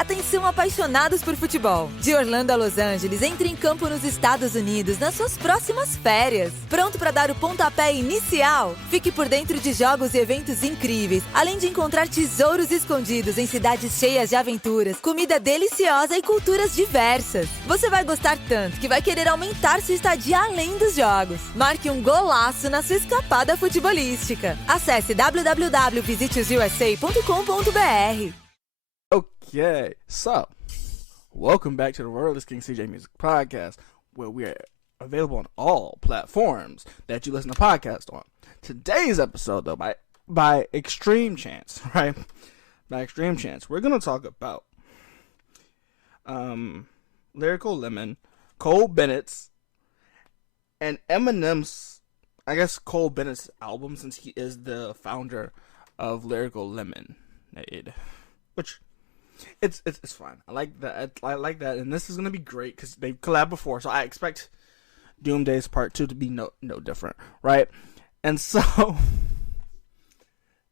Atenção apaixonados por futebol. De Orlando a Los Angeles, entre em campo nos Estados Unidos nas suas próximas férias. Pronto para dar o pontapé inicial? Fique por dentro de jogos e eventos incríveis, além de encontrar tesouros escondidos em cidades cheias de aventuras, comida deliciosa e culturas diversas. Você vai gostar tanto que vai querer aumentar sua estadia além dos jogos. Marque um golaço na sua escapada futebolística. Acesse www.visitesusa.com.br. Okay, so welcome back to the World King CJ Music Podcast, where we are available on all platforms that you listen to podcasts on. Today's episode, though, by extreme chance, right? By extreme chance, we're gonna talk about Lyrical Lemon, Cole Bennett's, and Eminem's, I guess Cole Bennett's album, since he is the founder of Lyrical Lemonade, which it's fine. I like that. I like that, and this is gonna be great because they've collabed before, so I expect DoomDay's Part 2 to be no different, right? And so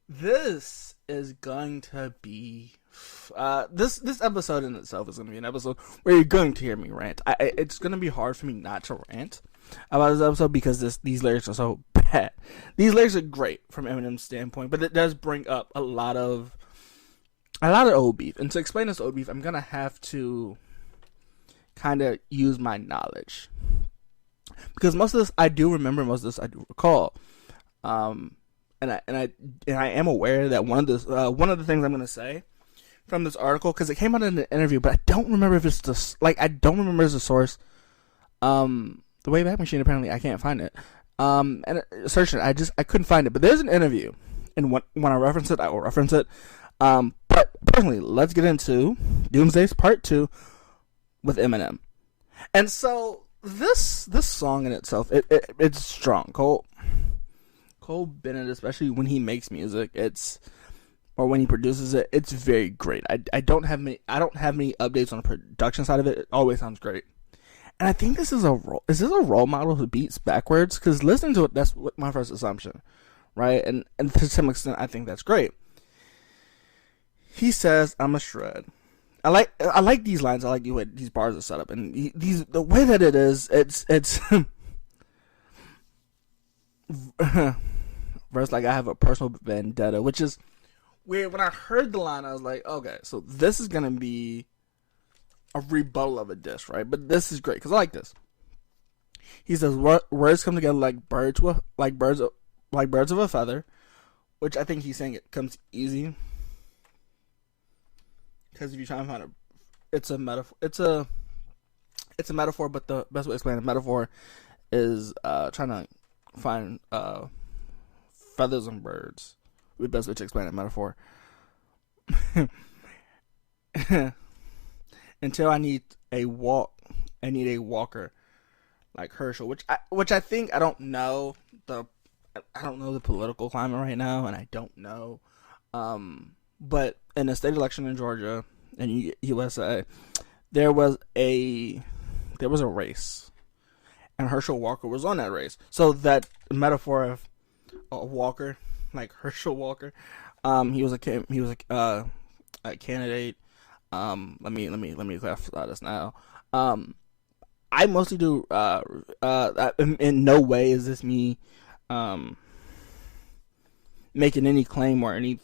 this is going to be this episode in itself is going to be an episode where you're going to hear me rant. It's going to be hard for me not to rant about this episode because these lyrics are so bad. These lyrics are great from Eminem's standpoint, but it does bring up a lot of old beef. And to explain this old beef, I'm going to have to kind of use my knowledge. Because most of this I do remember, most of this I do recall. And I am aware that one of the things I'm going to say from this article, because it came out in an interview, but I don't remember if it's the, I don't remember as a source. The Wayback Machine, apparently I can't find it. And searching it, I couldn't find it. But there's an interview, and when I reference it, I will reference it. But personally, let's get into DoomsDay's Part 2 with Eminem. And so this song in itself, it's strong. Cole Bennett, especially when he makes music, or when he produces it, it's very great. I don't have many updates on the production side of it. It always sounds great. And I think this is a role model who beats backwards, because listening to it, that's my first assumption, right? And to some extent, I think that's great. He says, "I'm a shred." I like these lines. I like the way these bars are set up, and the way that it is. It's verse like I have a personal vendetta, which is weird. When I heard the line, I was like, okay, so this is gonna be a rebuttal of a diss, right? But this is great because I like this. He says, "Words come together like birds of a feather," which I think he's saying it comes easy. Because if you try and find it's a metaphor. It's a metaphor, but the best way to explain a metaphor is trying to find feathers on birds. The best way to explain a metaphor. Until I need a walker like Herschel, which I think I don't know the political climate right now, and I don't know. But in the state election in Georgia and USA, there was a race, and Herschel Walker was on that race. So that metaphor of a walker, like Herschel Walker, he was a candidate. Let me clarify this now. I mostly do. In no way is this me making any claim or any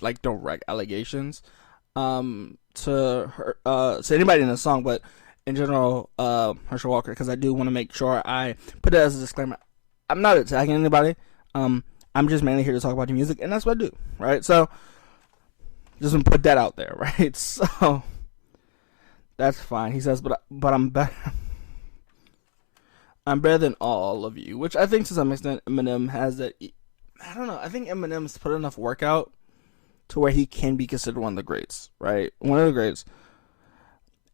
like direct allegations to anybody in the song, but in general, Herschel Walker, because I do want to make sure I put it as a disclaimer. I'm not attacking anybody. I'm just mainly here to talk about the music, and that's what I do, right? So just want to put that out there, right? So that's fine. He says, but I'm better. I'm better than all of you, which I think to some extent Eminem has that. I don't know. I think Eminem's put enough work out to where he can be considered one of the greats, right? One of the greats.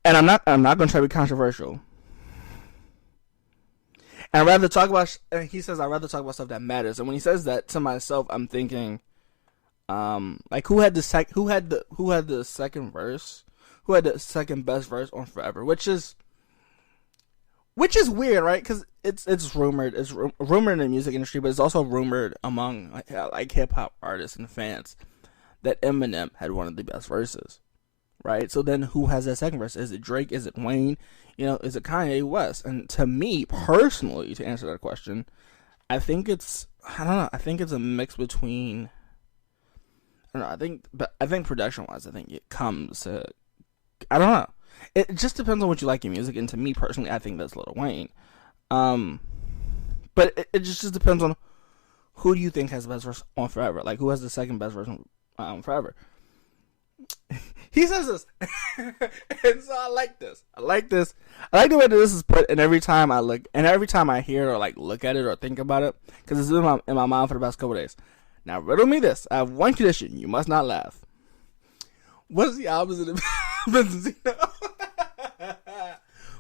And I'm not going to try to be controversial. And I'd rather talk about. He says I'd rather talk about stuff that matters. And when he says that to myself, I'm thinking, like who had the second verse? Who had the second best verse on Forever? Which is weird, right? Because it's rumored. It's rumored in the music industry, but it's also rumored among like hip hop artists and fans that Eminem had one of the best verses, right? So then who has that second verse? Is it Drake? Is it Wayne? Is it Kanye West? And to me, personally, to answer that question, I don't know. I think it's a mix between, I don't know. I think production-wise, I think it comes to, I don't know. It just depends on what you like in music. And to me, personally, I think that's Lil Wayne. But it just depends on who do you think has the best verse on Forever? Like, who has the second best verse on Forever? He says this. And so I like this. I like the way that this is put, and every time I hear or like look at it or think about it, because it's been in my mind for the past couple days. Now, riddle me this. I have one condition. You must not laugh. What's the opposite of Benzino?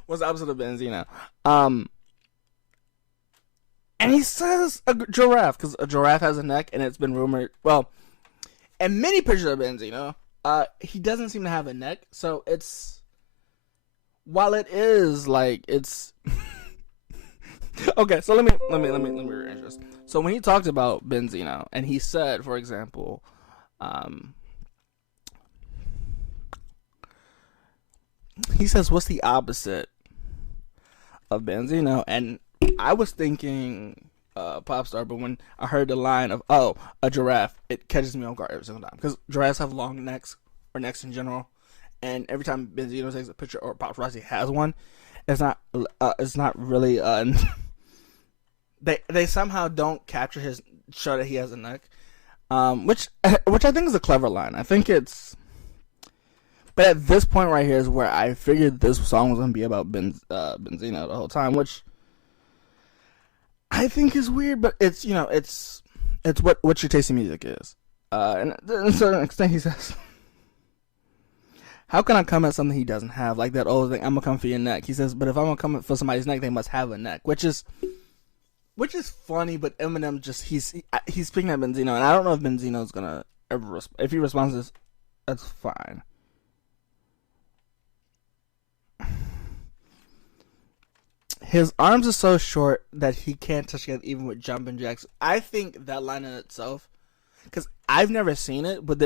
What's the opposite of Benzino? And he says a giraffe, because a giraffe has a neck, and it's been rumored, well, in many pictures of Benzino, he doesn't seem to have a neck, so while it is, like, it's, okay, so let me rearrange this. So when he talked about Benzino, and he said, for example, he says, what's the opposite of Benzino? And I was thinking pop star, but when I heard the line of a giraffe, it catches me off guard every single time, because giraffes have long necks, or necks in general, and every time Benzino takes a picture or paparazzi has one, it's not really they somehow don't show that he has a neck, which I think is a clever line. I think it's, but at this point right here is where I figured this song was gonna be about Benzino the whole time, which I think is weird, but it's what your taste in music is. And to a certain extent, he says, how can I come at something he doesn't have? Like that old thing, I'm gonna come for your neck. He says, but if I'm gonna come for somebody's neck, they must have a neck, which is funny. But Eminem he's speaking at Benzino, and I don't know if Benzino's gonna ever if he responds to this, that's fine. His arms are so short that he can't touch it even with jumping jacks. I think that line in itself, because I've never seen it, but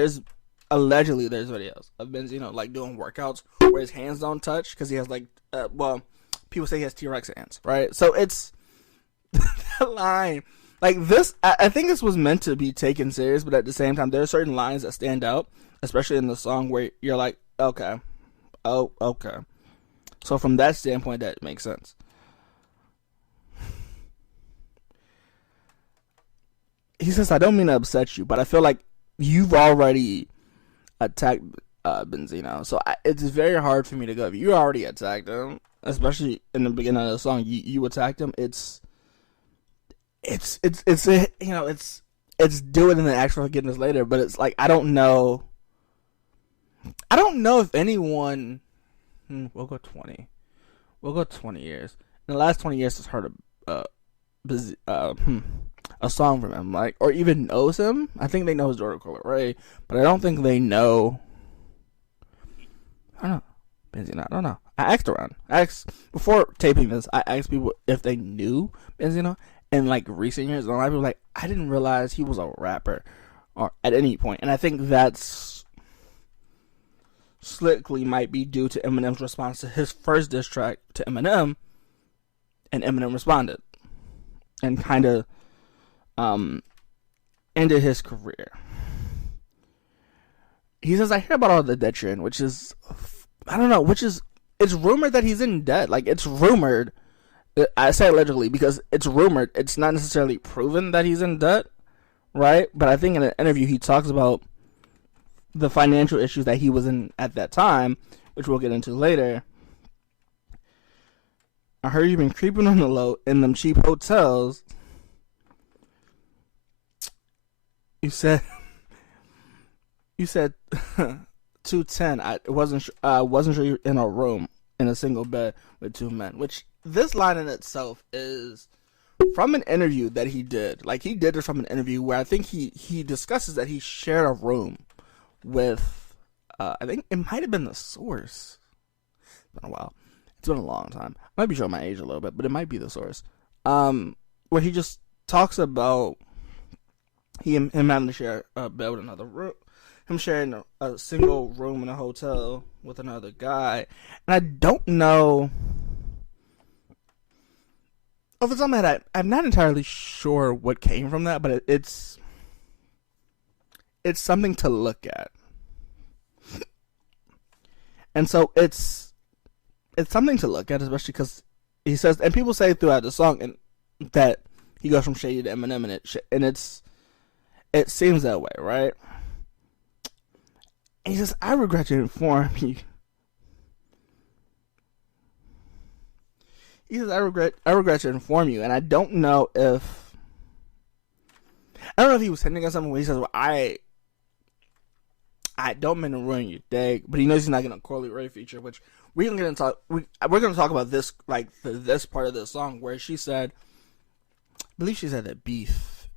allegedly there's videos of Benzino like doing workouts where his hands don't touch because he has like, people say he has T-Rex hands, right? So it's that line, like this. I think this was meant to be taken serious, but at the same time, there are certain lines that stand out, especially in the song where you're like, okay. So from that standpoint, that makes sense. He says, I don't mean to upset you, but I feel like you've already attacked Benzino. So it's very hard for me to go. If you already attacked him, especially in the beginning of the song, you attacked him. It's do it in the actual forgiveness later, but it's like, I don't know if anyone, we'll go 20 years. In the last 20 years has heard a song from him, like, or even knows him. I think they know his Lyrical, right? But I don't think they know. I don't know. Benzino, I don't know. I asked around. Before taping this, I asked people if they knew Benzino in like recent years. And a lot of people were like, I didn't realize he was a rapper, or at any point. And I think that's slickly might be due to Eminem's response to his first diss track to Eminem, and Eminem responded and kind of ended his career. He says, I hear about all the debt you're in, which is, I don't know, it's rumored that he's in debt. Like, it's rumored. I say allegedly because it's rumored. It's not necessarily proven that he's in debt, right? But I think in an interview he talks about the financial issues that he was in at that time, which we'll get into later. I heard you've been creeping on the low in them cheap hotels. You said 210. I wasn't sure you were in a room in a single bed with two men. Which this line in itself is from an interview that he did. Like, he did it from an interview where I think he discusses that he shared a room with I think it might have been The Source. It's been a while. It's been a long time. I might be showing my age a little bit, but it might be The Source. Where he just talks about him having to share a bed with another room, him sharing a single room in a hotel with another guy, and I don't know. Off the top of my head, I'm not entirely sure what came from that, but it's something to look at, and so it's something to look at, especially because he says, and people say throughout the song, and that he goes from shady to Eminem, and it seems that way, right? And he says, "I regret to inform you." He says, I regret to inform you," and I don't know if he was hinting at something where he says, "Well, I don't mean to ruin your day," but he knows he's not getting a Corley Ray feature, which we're gonna talk about this, like this part of the song where she said, I believe she said that beef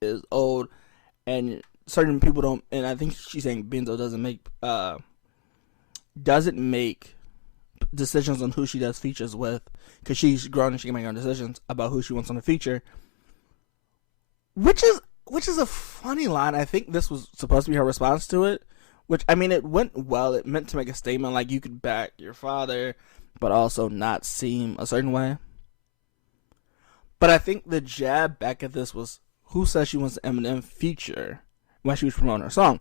is old, and certain people don't, and I think she's saying Benzo doesn't make decisions on who she does features with, because she's grown and she can make her own decisions about who she wants on the feature, which is a funny line. I think this was supposed to be her response to it, which, I mean, it went well. It meant to make a statement like you could back your father but also not seem a certain way. But I think the jab back at this was, who says she wants an Eminem feature when she was promoting her song?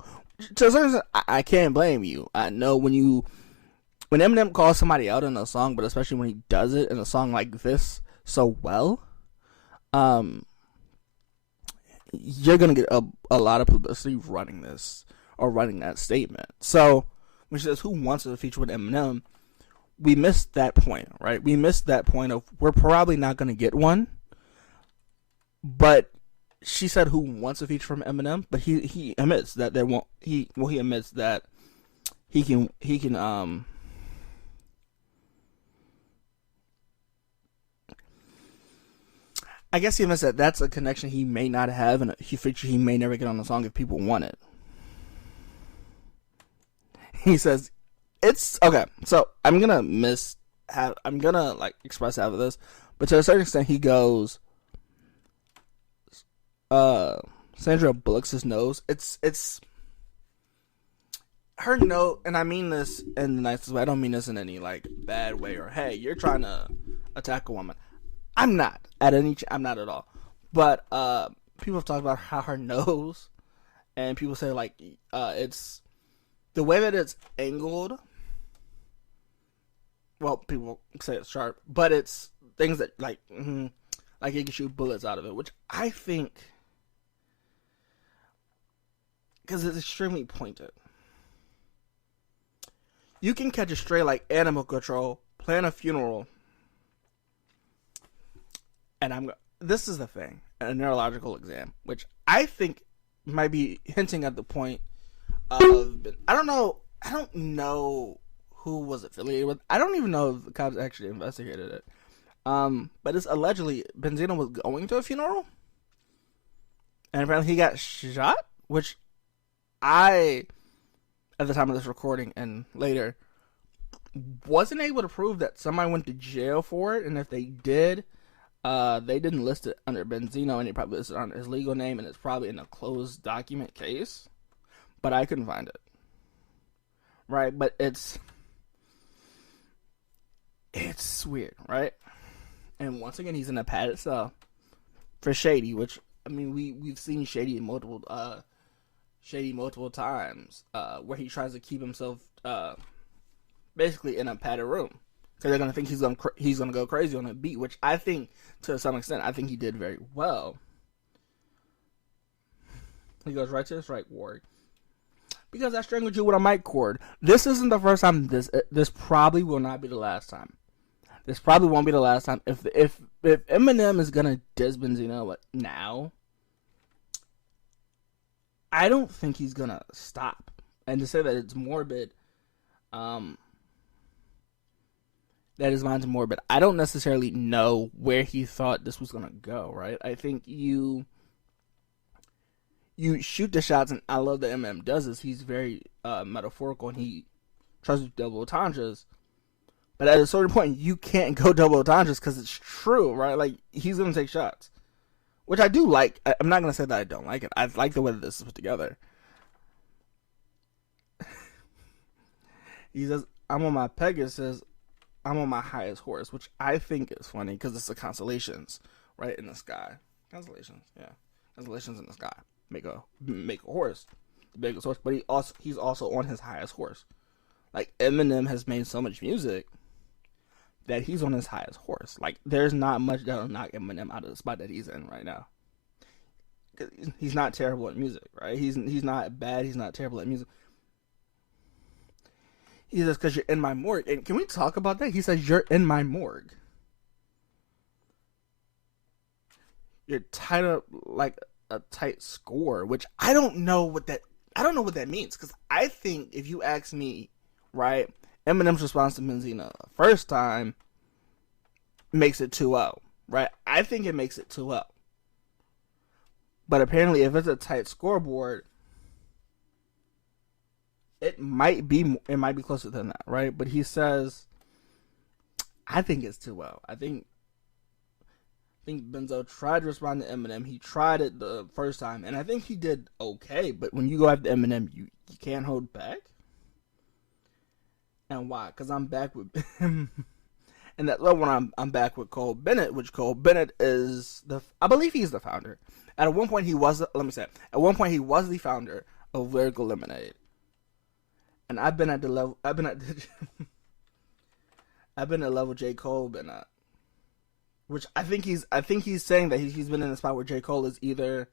To a certain extent, I can't blame you. I know when Eminem calls somebody out in a song, but especially when he does it in a song like this so well, you're going to get a lot of publicity running this, or running that statement. So when she says, who wants a feature with Eminem, we missed that point, right? We missed that point of, we're probably not going to get one. But she said, who wants a feature from Eminem? But he admits that there won't. He admits that he can. I guess he admits that that's a connection he may not have, and a feature he may never get on the song if people want it. He says, it's okay. So I'm gonna express half of this, but to a certain extent, he goes, Sandra Bullock's nose. It's her nose, and I mean this in the nicest way. I don't mean this in any like bad way or, hey, you're trying to attack a woman. I'm not at all. But people have talked about how her nose, and people say like it's the way that it's angled. Well, people say it's sharp, but it's things that like you can shoot bullets out of it, which I think, because it's extremely pointed. You can catch a stray like Animal Control, plan a funeral, and this is the thing, a neurological exam, which I think might be hinting at the point of, I don't know who was affiliated with. I don't even know if the cops actually investigated it. But it's allegedly Benzino was going to a funeral, and apparently he got shot, which I, at the time of this recording and later, wasn't able to prove that somebody went to jail for it, and if they did, they didn't list it under Benzino, and they probably listed it on his legal name, and it's probably in a closed document case, but I couldn't find it. Right, but it's weird, right? And once again, he's in a padded cell for Shady, which, I mean, we've seen Shady multiple times, where he tries to keep himself basically in a padded room, because they're gonna think he's gonna go crazy on a beat, which I think, to some extent, I think he did very well. He goes right to his right ward, because I strangled you with a mic cord. This isn't the first time. This probably will not be the last time. This probably won't be the last time. If Eminem is gonna diss Benzino now, I don't think he's gonna stop. And to say that it's morbid, that his mind's morbid, I don't necessarily know where he thought this was gonna go. Right? I think you shoot the shots, and I love that Eminem does this. He's very metaphorical, and he tries to do double entendres. But at a certain point, you can't go double entendres because it's true, right? Like, he's going to take shots, which I do like. I'm not going to say that I don't like it. I like the way that this is put together. He says, I'm on my Pegasus, I'm on my highest horse, which I think is funny because it's the constellations, right, in the sky. Constellations, yeah. Constellations in the sky make a horse, the biggest horse, but he's also on his highest horse. Like, Eminem has made so much music that he's on his highest horse. Like, there's not much that'll knock Eminem out of the spot that he's in right now. He's not terrible at music, right? He's not bad. He's not terrible at music. He says, because you're in my morgue. And can we talk about that? He says, you're in my morgue. You're tied up like a tight score, which I don't know what that means. Because I think, if you ask me, right, Eminem's response to Benzina the first time makes it 2-0, right? I think it makes it 2-0. But apparently, if it's a tight scoreboard, it might be closer than that, right? But he says, I think it's 2-0. I think Benzo tried to respond to Eminem. He tried it the first time, and I think he did okay. But when you go after Eminem, you can't hold back. And why? Because I'm back with him. And that's when I'm back with Cole Bennett, which Cole Bennett is I believe he's the founder. At one point he was the founder of Lyrical Lemonade. And I've been at the level J. Cole been at. Which I think he's saying that he's been in a spot where J. Cole is either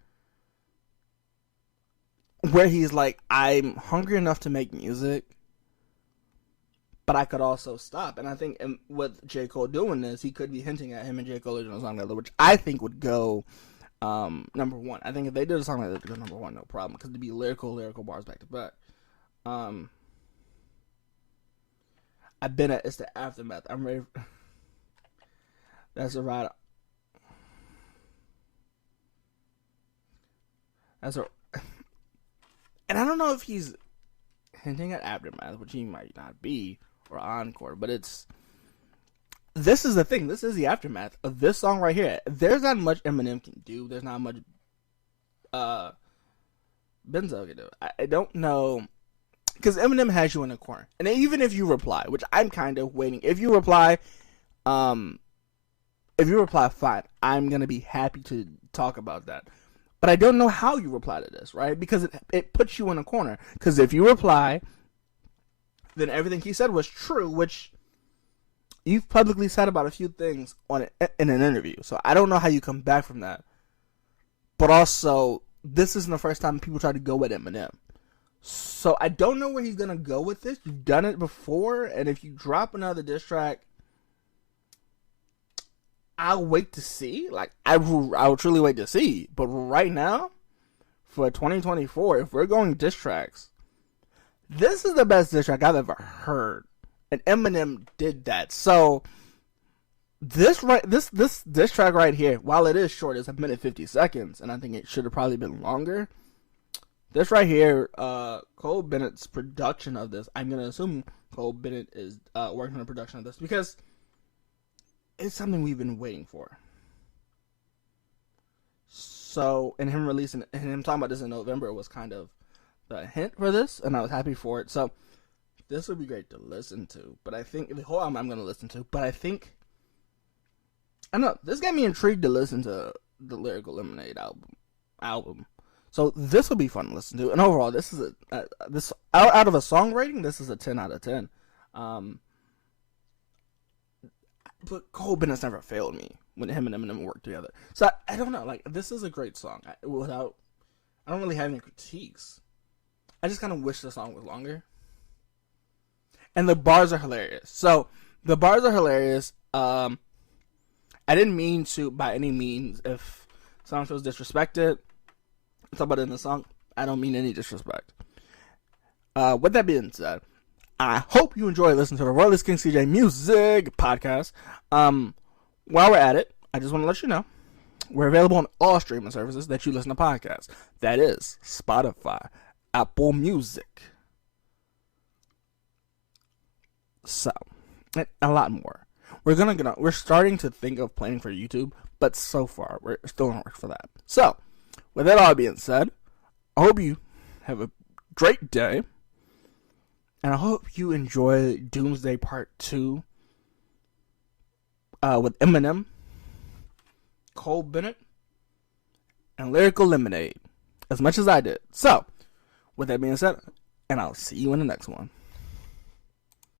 where he's like, I'm hungry enough to make music, but I could also stop. And I think with J. Cole doing this, he could be hinting at him and J. Cole original song together, which I think would go number one. I think if they did a song like that, it would go number one, no problem. Because it'd be lyrical bars back to back. I've been at, it's the aftermath. I'm ready. That's a ride. And I don't know if he's hinting at aftermath, which he might not be, or encore, but this is the thing. This is the aftermath of this song right here. There's not much Eminem can do. There's not much Benzo can do. I don't know, because Eminem has you in a corner. And even if you reply, which I'm kind of waiting, if you reply, fine. I'm going to be happy to talk about that. But I don't know how you reply to this, right? Because it puts you in a corner. Because if you reply, then everything he said was true, which you've publicly said about a few things in an interview. So I don't know how you come back from that. But also, this isn't the first time people try to go at Eminem. So I don't know where he's going to go with this. You've done it before. And if you drop another diss track, I'll wait to see. Like, I will truly wait to see. But right now, for 2024, if we're going diss tracks, this is the best diss track I've ever heard. And Eminem did that. So, this diss track right here, while it is short, it's 1 minute 50 seconds. And I think it should have probably been longer. This right here, Cole Bennett's production of this, I'm going to assume Cole Bennett is working on the production of this, because it's something we've been waiting for. So, and him talking about this in November was kind of the hint for this, and I was happy for it. So, this would be great to listen to. But I think, the whole album I'm going to listen to, but I think, I don't know, this got me intrigued to listen to the Lyrical Lemonade album. So, this will be fun to listen to. And overall, this is out of a song rating, this is a 10 out of 10. But Cole Bennett's never failed me when him and Eminem work together. So I don't know. Like, this is a great song. I don't really have any critiques. I just kind of wish the song was longer. And the bars are hilarious. So the bars are hilarious. I didn't mean to, by any means, if someone feels disrespected, talk about it in the song. I don't mean any disrespect. With that being said, I hope you enjoy listening to the Royalist King CJ Music Podcast. While we're at it, I just want to let you know, we're available on all streaming services that you listen to podcasts. That is Spotify, Apple Music, so, and a lot more. We're starting to think of planning for YouTube, but so far, we're still in work for that. So, with that all being said, I hope you have a great day. And I hope you enjoy DoomsDay Part 2 with Eminem, Cole Bennett, and Lyrical Lemonade as much as I did. So, with that being said, and I'll see you in the next one.